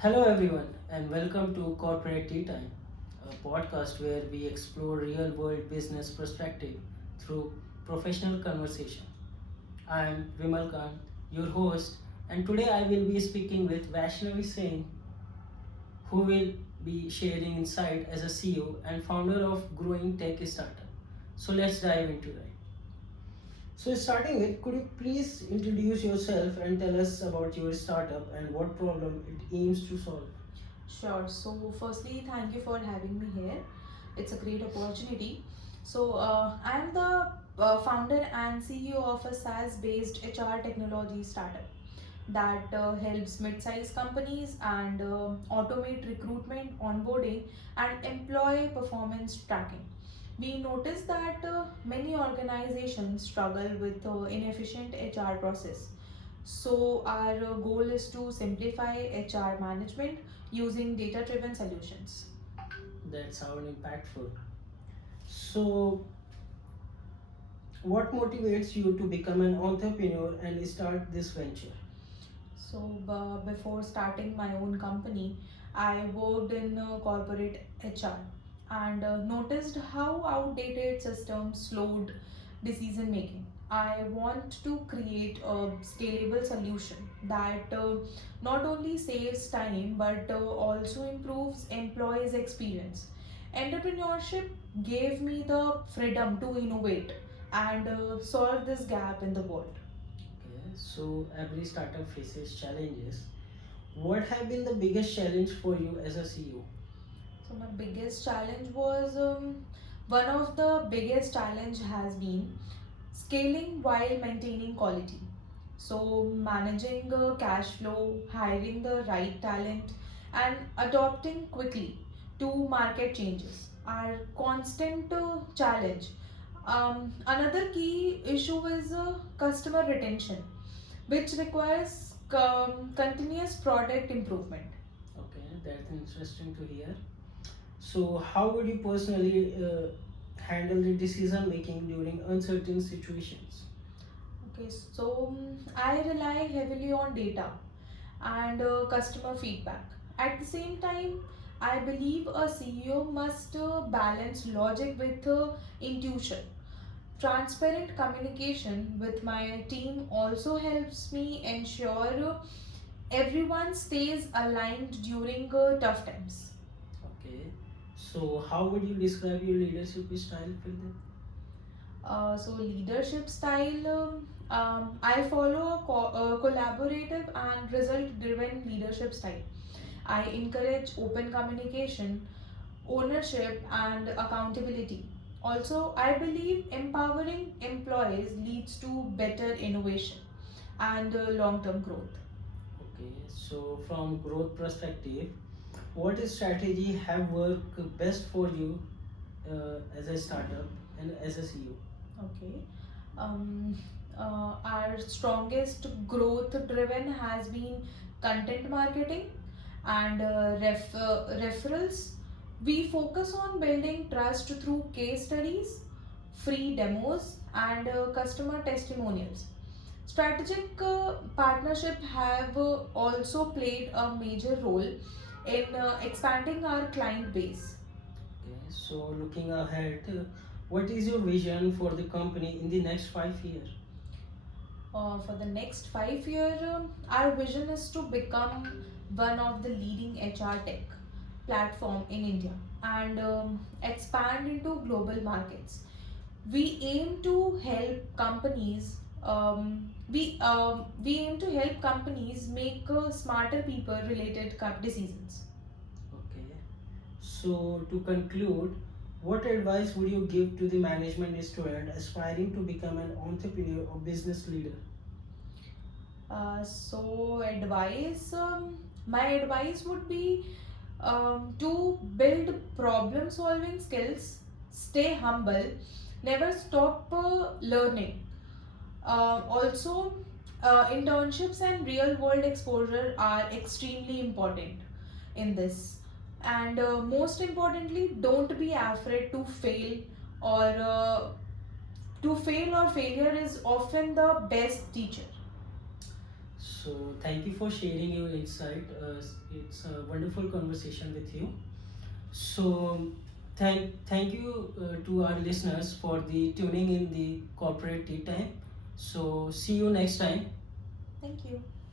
Hello, everyone, and welcome to Corporate Tea Time, a podcast where we explore real world business perspective through professional conversation. I am Vimal Khan, your host, and today I will be speaking with Vaishnavi Singh, who will be sharing insight as a CEO and founder of growing tech startup. So let's dive into that. So, starting with, could you please introduce yourself and tell us about your startup and what problem it aims to solve? Sure. So, firstly, thank you for having me here. It's a great opportunity. I'm the founder and CEO of a SaaS based HR technology startup that helps mid sized companies and automate recruitment, onboarding, and employee performance tracking. We noticed that many organizations struggle with inefficient HR process. So, our goal is to simplify HR management using data driven solutions. That sound impactful. So, what motivates you to become an entrepreneur and start this venture? Before starting my own company, I worked in corporate HR and noticed how outdated systems slowed decision making. I want to create a scalable solution that not only saves time but also improves employees' experience. Entrepreneurship gave me the freedom to innovate and solve this gap in the world. Okay, so every startup faces challenges. What have been the biggest challenge for you as a CEO? So my biggest challenge was one of the biggest challenge has been scaling while maintaining quality. So managing cash flow, hiring the right talent, and adopting quickly to market changes are constant challenge. Another key issue is customer retention, which requires continuous product improvement. Okay, that's interesting to hear. So, how would you personally handle the decision making during uncertain situations? I rely heavily on data and customer feedback. At the same time, I believe a CEO must balance logic with intuition. Transparent communication with my team also helps me ensure everyone stays aligned during tough times. Okay, so how would you describe your leadership style for them? Leadership style, I follow a collaborative and result driven leadership style. I encourage open communication, ownership, and accountability. Also, I believe empowering employees leads to better innovation and long term growth. Okay, so from growth perspective, what strategy have worked best for you as a startup and as a CEO? Okay. Um, our strongest growth driven has been content marketing and referrals. We focus on building trust through case studies, free demos, and customer testimonials. Strategic partnership have also played a major role in expanding our client base. Okay, so looking ahead, what is your vision for the company in the next 5 years? For the next 5 years, our vision is to become one of the leading HR tech platform in India and expand into global markets. We aim to help companies. We aim to help companies make smarter people related decisions. Okay, so to conclude, what advice would you give to the management student aspiring to become an entrepreneur or business leader? My advice would be to build problem solving skills, stay humble, never stop learning. Also, internships and real world exposure are extremely important in this. And most importantly, don't be afraid to fail or failure is often the best teacher. So thank you for sharing your insight. It's a wonderful conversation with you. So thank you to our listeners for the tuning in the corporate tea time. So see you next time. Thank you.